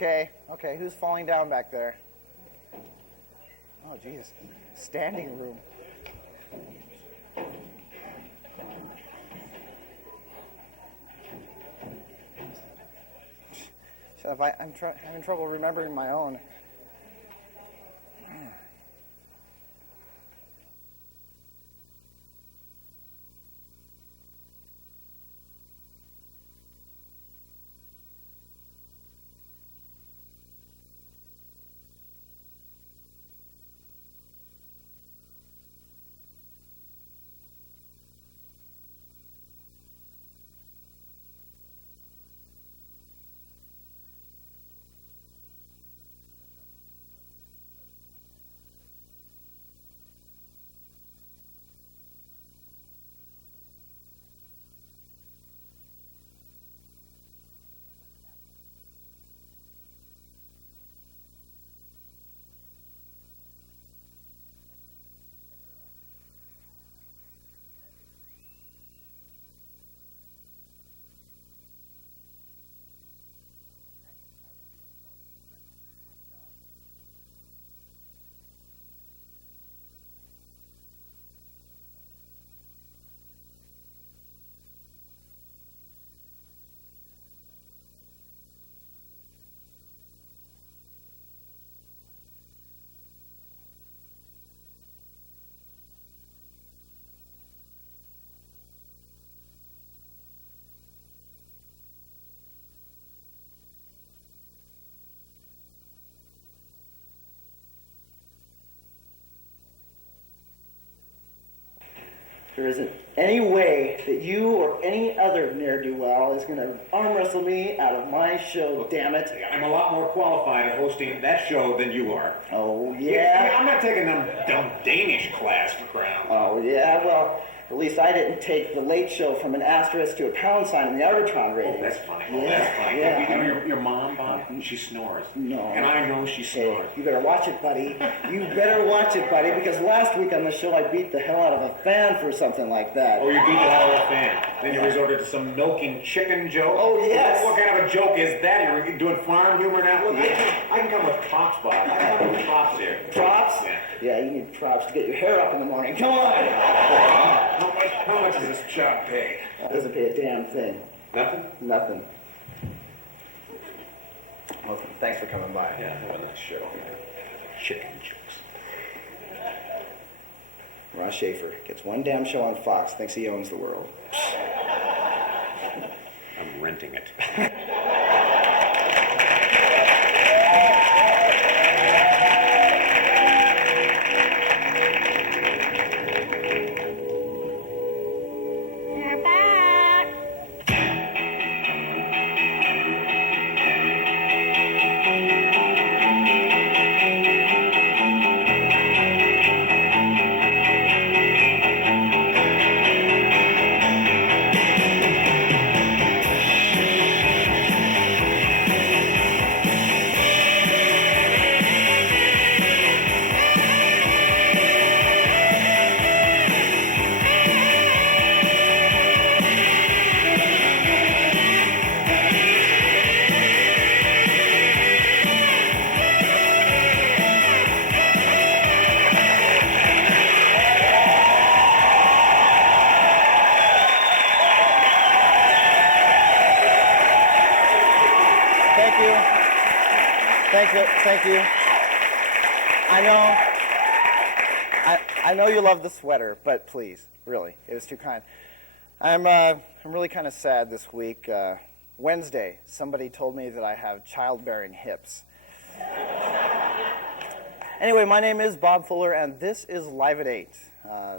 Okay, who's falling down back there? Oh, geez. Standing room. I'm having trouble remembering my own. There isn't any way that you or any other ne'er-do-well is going to arm wrestle me out of my show, damn it. I'm a lot more qualified at hosting that show than you are. Oh, yeah? I'm not taking them dumb Danish class for crown. Oh, yeah? Well, at least I didn't take the Late Show from an asterisk to a pound sign in the Arbitron rating. Oh, that's funny. Yeah, That's funny. yeah. You know your mom, Bob? She snores. No. And I know she snores. You better watch it, buddy. You better watch it, buddy, because last week on the show I beat the hell out of a fan for something like that. Oh, you beat the hell out of a fan. Then you resorted to some milking chicken joke. Oh, yes. What kind of a joke is that? You're doing farm humor now? Look, Yeah. I can come with props, Bob. I can come with props here. Props? Yeah. Yeah, you need props to get your hair up in the morning. Come on! How much does this job pay? That doesn't pay a damn thing. Nothing? Nothing. Well, thanks for coming by. Yeah, have a nice show. Chicken jokes. Ross Schaefer gets one damn show on Fox, thinks he owns the world. I'm renting it. Thank you. I know you love the sweater, but please, really, it was too kind. I'm really kind of sad this week. Wednesday, somebody told me that I have childbearing hips. Anyway, my name is Bob Fuller, and this is Live at 8.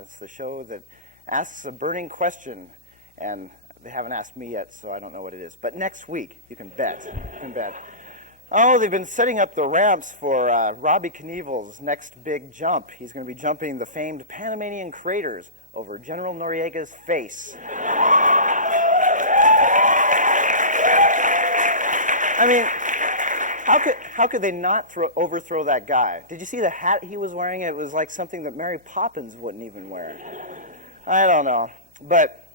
It's the show that asks a burning question, and they haven't asked me yet, so I don't know what it is. But next week, you can bet. You can bet. Oh, they've been setting up the ramps for Robbie Knievel's next big jump. He's going to be jumping the famed Panamanian craters over General Noriega's face. I mean, how could they not overthrow that guy? Did you see the hat he was wearing? It was like something that Mary Poppins wouldn't even wear. I don't know. But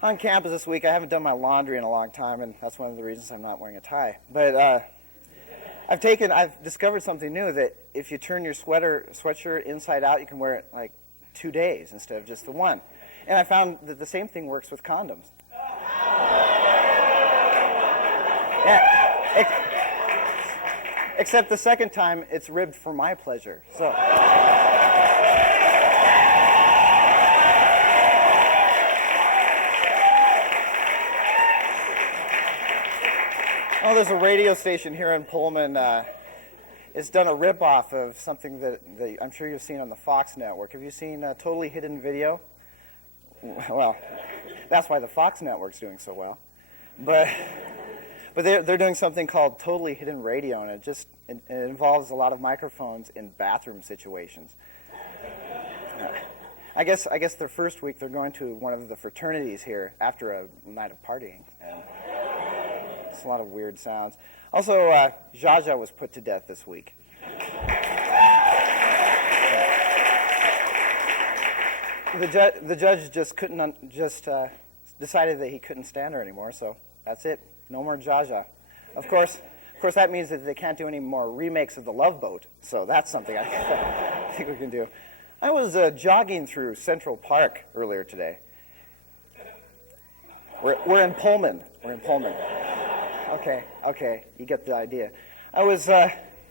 on campus this week, I haven't done my laundry in a long time, and that's one of the reasons I'm not wearing a tie. But I've discovered something new, that if you turn your sweatshirt inside out, you can wear it like 2 days instead of just the one. And I found that the same thing works with condoms. Yeah, except the second time, it's ribbed for my pleasure. So. Oh, there's a radio station here in Pullman. It's done a rip-off of something that I'm sure you've seen on the Fox network. Have you seen Totally Hidden Video? Well, that's why the Fox network's doing so well. But they're doing something called Totally Hidden Radio, and it involves a lot of microphones in bathroom situations. I guess their first week they're going to one of the fraternities here after a night of partying. And it's a lot of weird sounds. Also, Zsa Zsa was put to death this week. The judge just decided that he couldn't stand her anymore, so that's it. No more Zsa Zsa. Of course, that means that they can't do any more remakes of The Love Boat, so that's something I think we can do. I was jogging through Central Park earlier today. We're in Pullman. Okay, you get the idea. I was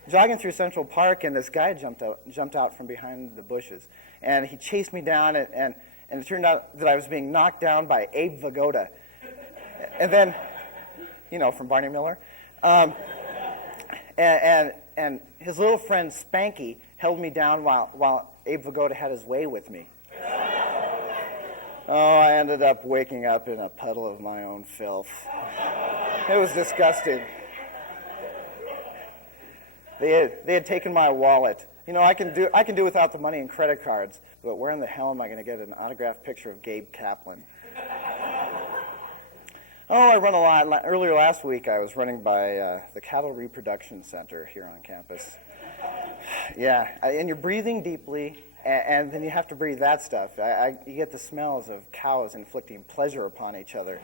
jogging through Central Park, and this guy jumped out from behind the bushes, and he chased me down, and it turned out that I was being knocked down by Abe Vigoda, and then, from Barney Miller, and his little friend Spanky held me down while Abe Vigoda had his way with me. Oh, I ended up waking up in a puddle of my own filth. It was disgusting. They had taken my wallet. I can do without the money and credit cards, but where in the hell am I going to get an autographed picture of Gabe Kaplan? Oh, I run a lot. Earlier last week, I was running by the Cattle Reproduction Center here on campus. Yeah, and you're breathing deeply, and then you have to breathe that stuff. You get the smells of cows inflicting pleasure upon each other.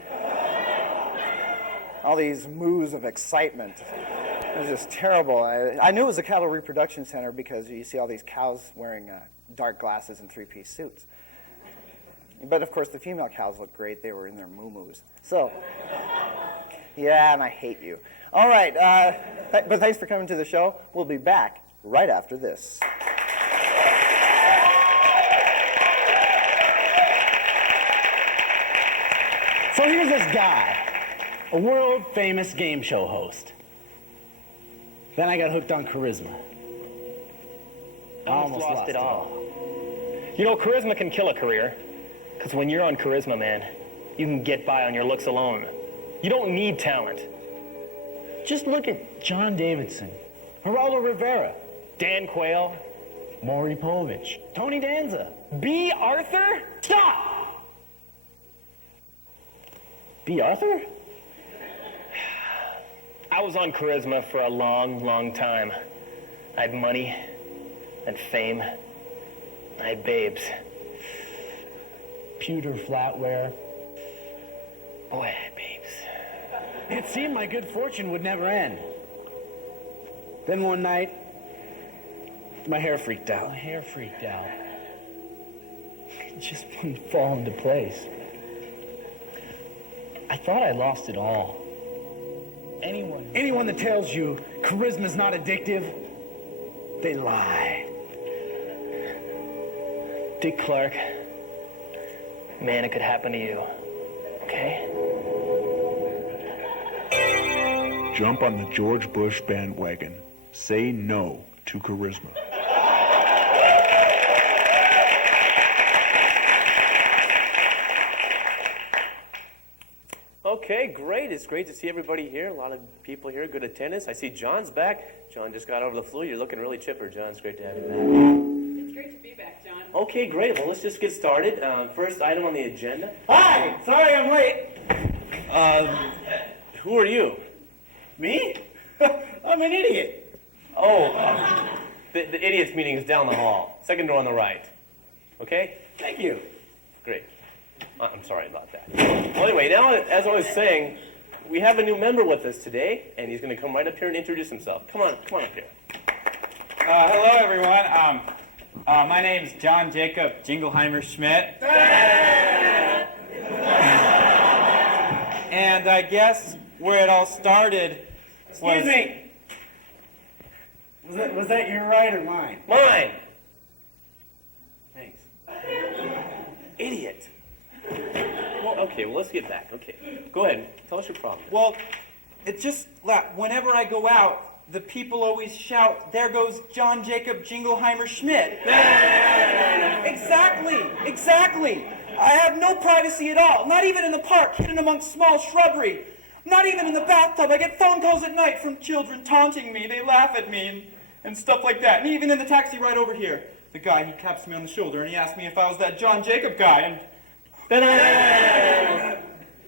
All these moos of excitement. It was just terrible. I knew it was a cattle reproduction center because you see all these cows wearing dark glasses and three-piece suits. But of course, the female cows looked great. They were in their moo-moos. So, yeah, and I hate you. All right, but thanks for coming to the show. We'll be back right after this. So here's this guy, a world-famous game show host. Then I got hooked on charisma. I almost lost it all. Charisma can kill a career. Because when you're on charisma, man, you can get by on your looks alone. You don't need talent. Just look at John Davidson, Geraldo Rivera, Dan Quayle, Maury Povich, Tony Danza. B. Arthur? Stop! B. Arthur? I was on charisma for a long, long time. I had money and fame. I had babes. Pewter flatware. Boy, I had babes. It seemed my good fortune would never end. Then one night, my hair freaked out. It just wouldn't fall into place. I thought I lost it all. Anyone that tells you charisma's not addictive, they lie. Dick Clark, man, it could happen to you, okay? Jump on the George Bush bandwagon. Say no to charisma. Okay, great. It's great to see everybody here. A lot of people here, good attendance. I see John's back. John just got over the flu. You're looking really chipper, John. It's great to have you back. It's great to be back, John. Okay, great. Well, let's just get started. First item on the agenda. Hi! Sorry I'm late. Who are you? Me? I'm an idiot. Oh, the idiots meeting is down the hall. Second door on the right. Okay? Thank you. Great. I'm sorry about that. Well, anyway, now, as I was saying, we have a new member with us today, and he's going to come right up here and introduce himself. Come on up here. Hello, everyone. My name's John Jacob Jingleheimer Schmidt. And I guess where it all started was... Excuse me. Was that your right or mine? Mine. Thanks. Idiot. Okay, well, let's get back. Okay, go ahead. Tell us your problem. Well, it's just that whenever I go out, the people always shout, "There goes John Jacob Jingleheimer Schmidt." Exactly. I have no privacy at all, not even in the park, hidden amongst small shrubbery. Not even in the bathtub. I get phone calls at night from children taunting me. They laugh at me and stuff like that. And even in the taxi ride over here, the guy, he taps me on the shoulder and he asked me if I was that John Jacob guy. And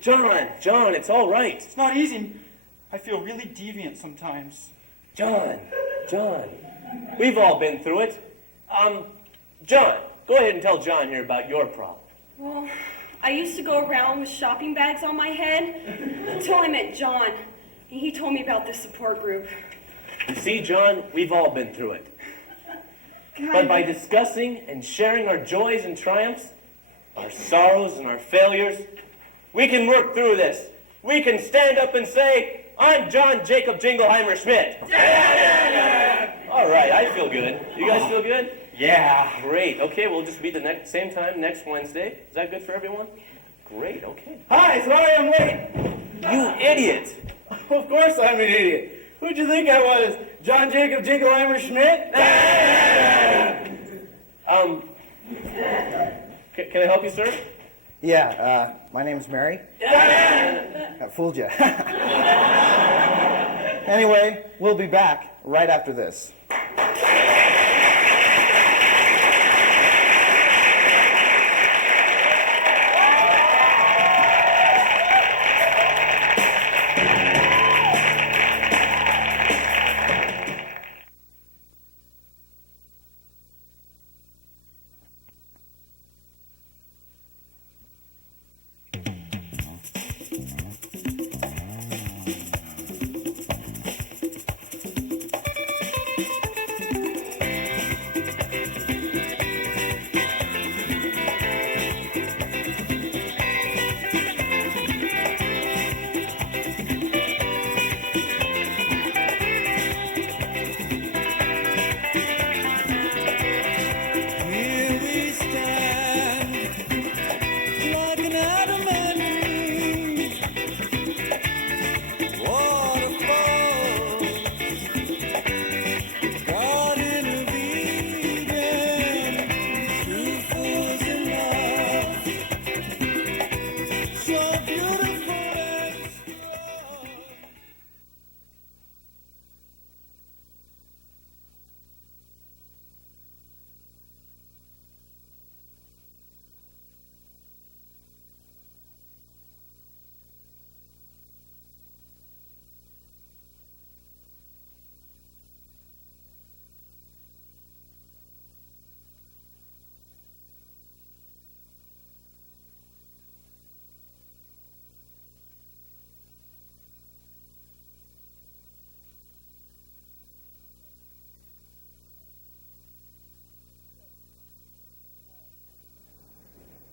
John, it's all right. it's not easy. I feel really deviant sometimes. John, we've all been through it. John, go ahead and tell John here about your problem. Well, I used to go around with shopping bags on my head until I met John, and he told me about this support group. You see, John, we've all been through it. But by discussing and sharing our joys and triumphs, our sorrows and our failures, we can work through this. We can stand up and say, "I'm John Jacob Jingleheimer Schmidt." All right, I feel good. You guys feel good? Yeah. Great. Okay, we'll just meet the same time next Wednesday. Is that good for everyone? Great. Okay. Hi, sorry I'm late. You idiot! Of course I'm an idiot. Who'd you think I was? John Jacob Jingleheimer Schmidt? Can I help you, sir? Yeah, my name's Mary. I fooled you. Anyway, we'll be back right after this.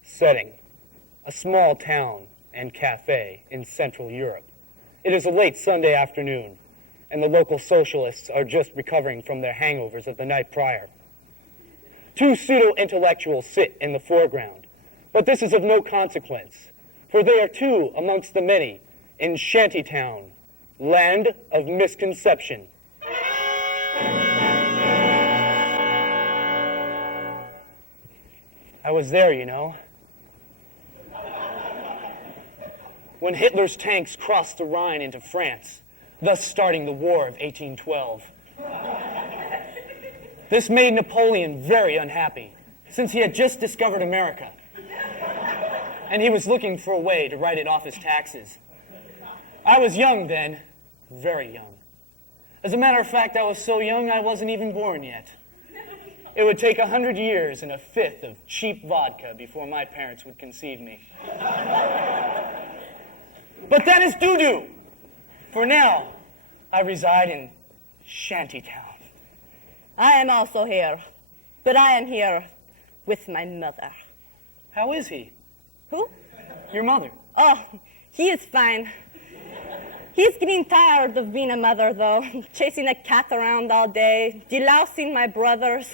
Setting: a small town and cafe in Central Europe. It is a late Sunday afternoon, and the local socialists are just recovering from their hangovers of the night prior. Two pseudo-intellectuals sit in the foreground, but this is of no consequence, for they are two amongst the many in Shantytown, land of misconception. I was there, you know. When Hitler's tanks crossed the Rhine into France, thus starting the War of 1812. This made Napoleon very unhappy, since he had just discovered America, and he was looking for a way to write it off his taxes. I was young then, very young. As a matter of fact, I was so young I wasn't even born yet. It would take 100 years and a fifth of cheap vodka before my parents would conceive me. But that is doo-doo. For now, I reside in Shantytown. I am also here, but I am here with my mother. How is he? Who? Your mother. Oh, he is fine. He's getting tired of being a mother, though, chasing a cat around all day, delousing my brothers.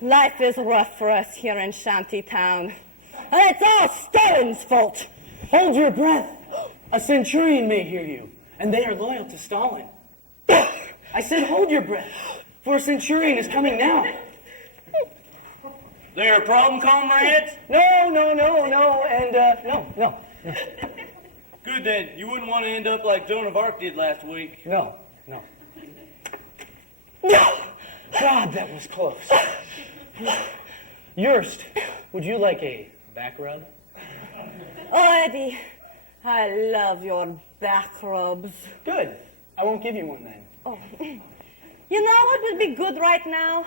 Life is rough for us here in Shantytown, and it's all Stalin's fault. Hold your breath. A centurion may hear you, and they are loyal to Stalin. I said hold your breath, for a centurion is coming now. There a problem, comrades? No, and no. Good then. You wouldn't want to end up like Joan of Arc did last week. No. God, that was close. Yurst, would you like a back rub? Oh, Eddie, I love your back rubs. Good. I won't give you one then. Oh, you know what would be good right now?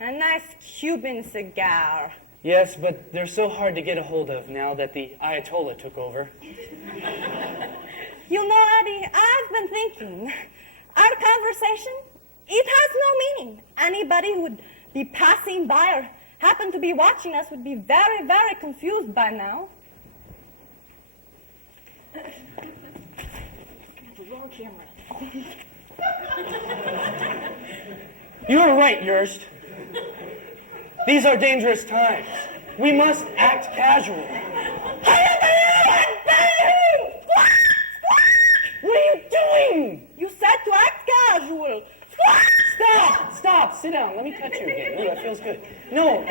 A nice Cuban cigar. Yes, but they're so hard to get a hold of now that the Ayatollah took over. You know, Eddie, I've been thinking, our conversation, it has no meaning. Anybody who would be passing by or happen to be watching us would be very, very confused by now. The wrong camera. You're right, Yurst. These are dangerous times. We must act casual. What are you doing? You said to act casual. Stop. Sit down. Let me touch you again. Ooh, that feels good. No.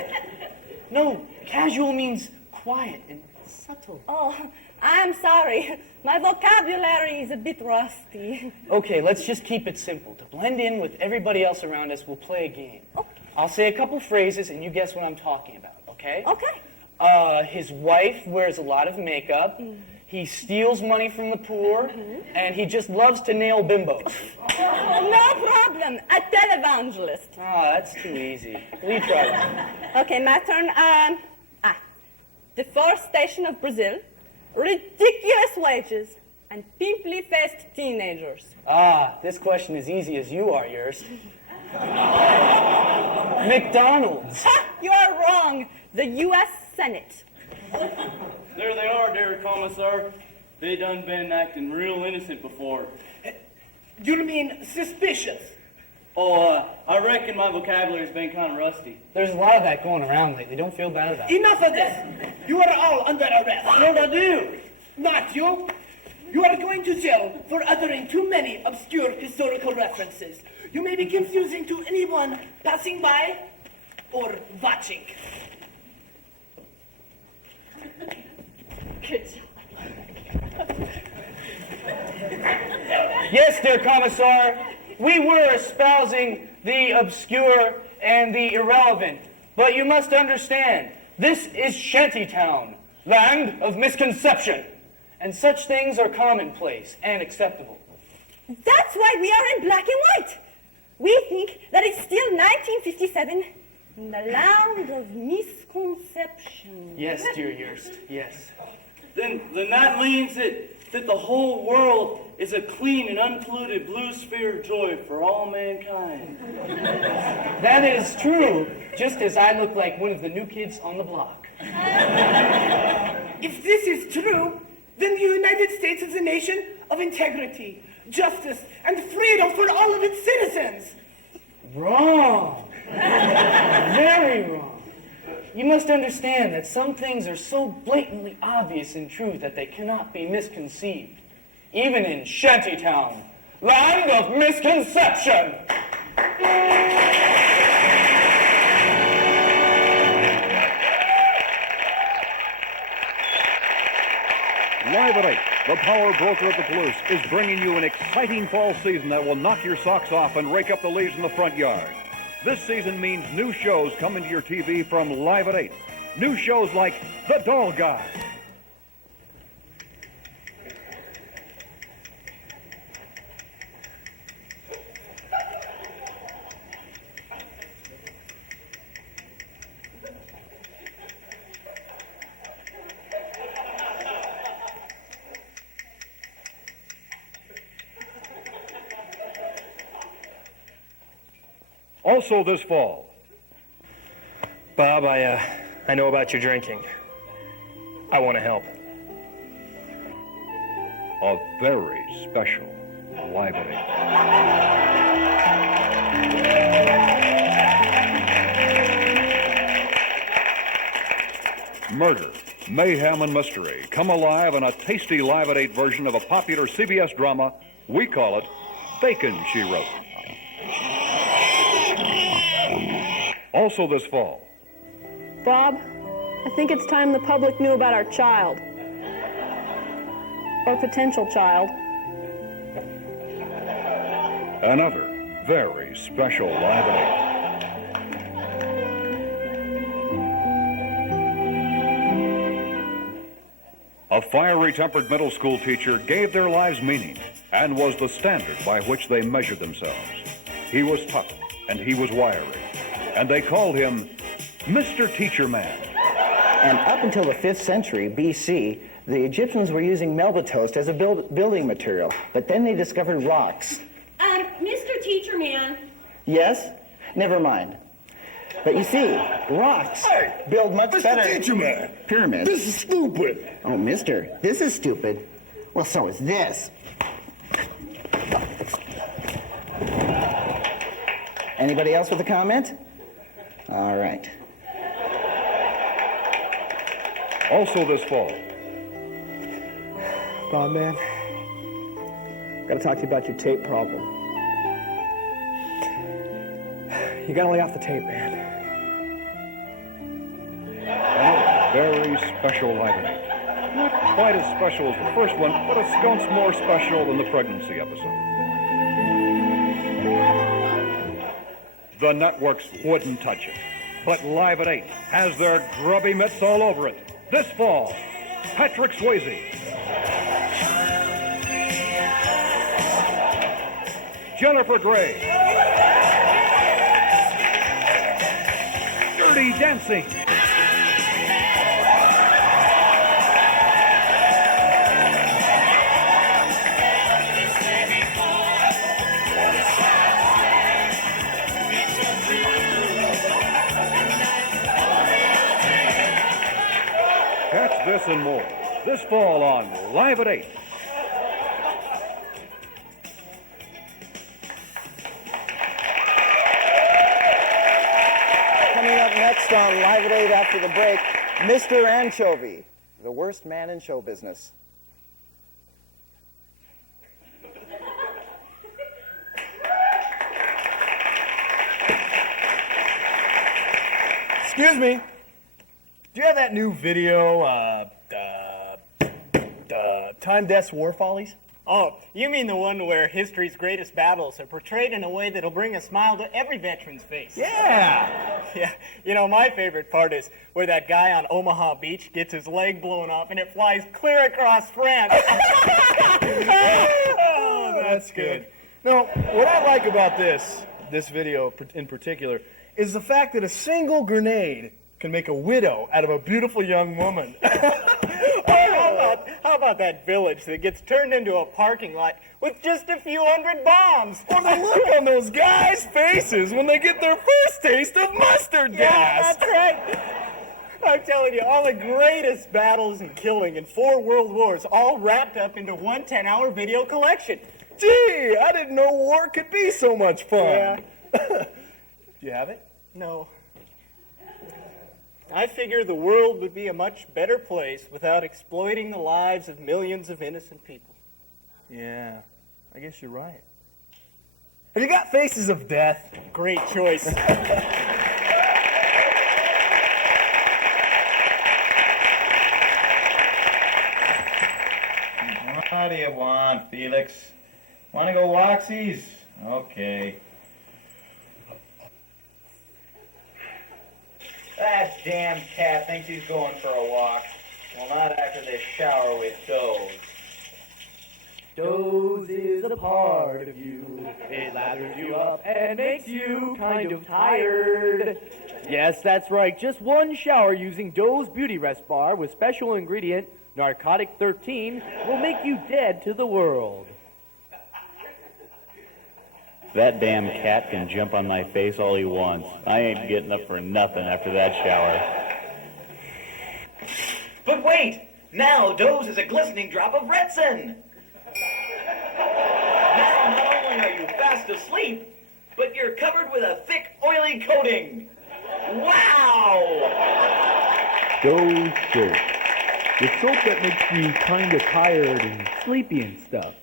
Casual means quiet and subtle. Oh, I'm sorry. My vocabulary is a bit rusty. Okay, let's just keep it simple. To blend in with everybody else around us, we'll play a game. Okay. I'll say a couple phrases and you guess what I'm talking about, okay? Okay. His wife wears a lot of makeup. He steals money from the poor, and he just loves to nail bimbos. No problem. A televangelist. That's too easy. Will you try that? Okay, my turn. Deforestation of Brazil, ridiculous wages, and pimply-faced teenagers. This question is easy as you are, Yurst. McDonald's. Ha! You are wrong. The U.S. Senate. There they are, dear Commissar. They done been acting real innocent before. You mean suspicious? Oh, I reckon my vocabulary's been kind of rusty. There's a lot of that going around lately. Don't feel bad about it. Enough of this! You are all under arrest. What I do? Not you. You are going to jail for uttering too many obscure historical references. You may be confusing to anyone passing by or watching. Good job. Yes, dear Commissar, we were espousing the obscure and the irrelevant. But you must understand, this is Shantytown, land of misconception. And such things are commonplace and acceptable. That's why we are in black and white. We think that it's still 1957 in the land of misconception. Yes, dear Yurst, yes. Then that means that the whole world is a clean and unpolluted blue sphere of joy for all mankind. That is true, just as I look like one of the new kids on the block. If this is true, then the United States is a nation of integrity, justice, and freedom for all of its citizens. Wrong. Very wrong. You must understand that some things are so blatantly obvious in truth that they cannot be misconceived. Even in Shantytown, land of misconception. Live at 8, the power broker of the Palouse is bringing you an exciting fall season that will knock your socks off and rake up the leaves in the front yard. This season means new shows coming to your TV from Live at 8. New shows like The Doll Guy, Also this fall, Bob, I know about your drinking. I want to help. a very special Live at 8. Murder, mayhem, and mystery come alive in a tasty Live at 8 version of a popular CBS drama. We call it Bacon, She Wrote. Also this fall, Bob, I think it's time the public knew about our child. Or potential child. another very special Live at 8. A fiery-tempered middle school teacher gave their lives meaning and was the standard by which they measured themselves. He was tough and he was wiry, and they called him Mr. Teacher Man. And up until the 5th century BC, the Egyptians were using Melba toast as a building material, but then they discovered rocks. Mr. Teacher Man. Yes? Never mind. But you see, rocks build much better. Mr. Teacher Man. Pyramids. This is stupid. Oh, mister, this is stupid. Well, so is this. Anybody else with a comment? All right. Also this fall, Bob, man, gotta talk to you about your tape problem. You gotta lay off the tape, man. another very special Live at 8. Not quite as special as the first one, but a skunks more special than the pregnancy episode. The networks wouldn't touch it, but Live at 8 has their grubby mitts all over it. This fall, Patrick Swayze, Jennifer Grey, Dirty Dancing, catch this and more this fall on Live at 8. Coming up next on Live at 8 after the break, Mr. Anchovy, the worst man in show business. Excuse me. Do you have that new video, Time, Deaths, War Follies? Oh, you mean the one where history's greatest battles are portrayed in a way that'll bring a smile to every veteran's face? Yeah! Yeah, you know, my favorite part is where that guy on Omaha Beach gets his leg blown off and it flies clear across France. Oh, that's good. No, what I like about this video in particular, is the fact that a single grenade can make a widow out of a beautiful young woman. How about that village that gets turned into a parking lot with just a few hundred bombs? Or the look on those guys' faces when they get their first taste of mustard gas. Yeah, that's right. I'm telling you, all the greatest battles and killing in 4 world wars all wrapped up into one 10-hour video collection. Gee, I didn't know war could be so much fun. Yeah. Do you have it? No. I figure the world would be a much better place without exploiting the lives of millions of innocent people. Yeah, I guess you're right. Have you got Faces of Death? Great choice. What do you want, Felix? Want to go walksies? Okay. That damn cat thinks he's going for a walk. Well, not after this shower with Doze. Doze is a part of you. It lathers you up and makes you kind of tired. Yes, that's right. Just one shower using Doze Beauty Rest Bar with special ingredient Narcotic 13 will make you dead to the world. That damn cat can jump on my face all he wants. I ain't getting up for nothing after that shower. But wait! Now Doze is a glistening drop of Retsin! Now not only are you fast asleep, but you're covered with a thick, oily coating! Wow! Doze soap. The soap that makes you kinda tired and sleepy and stuff.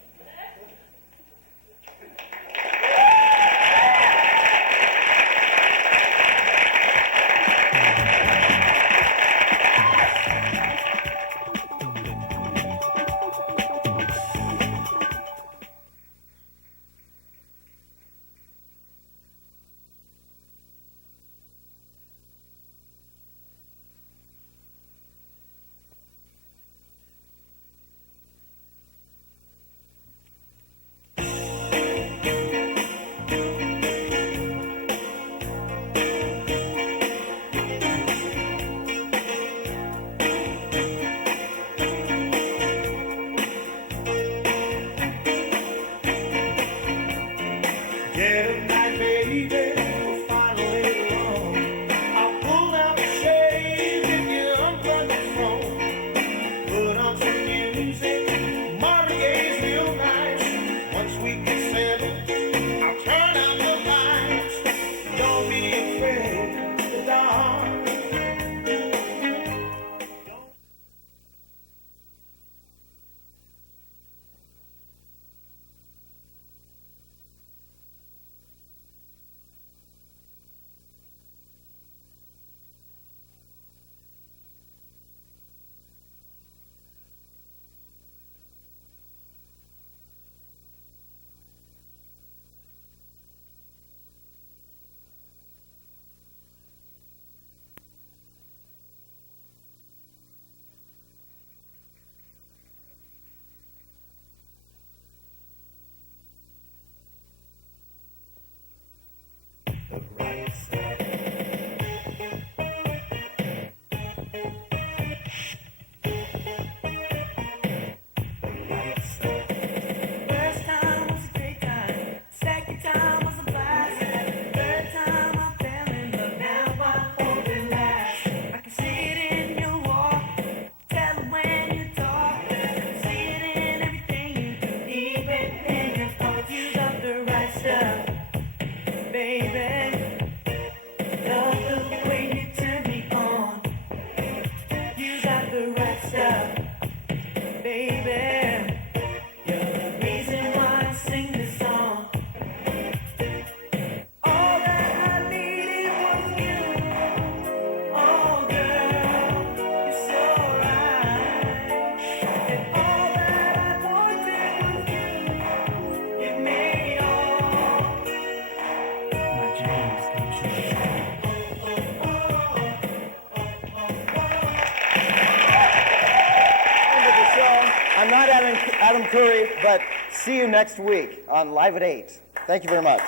I'm not Adam Curry, but see you next week on Live at 8. Thank you very much.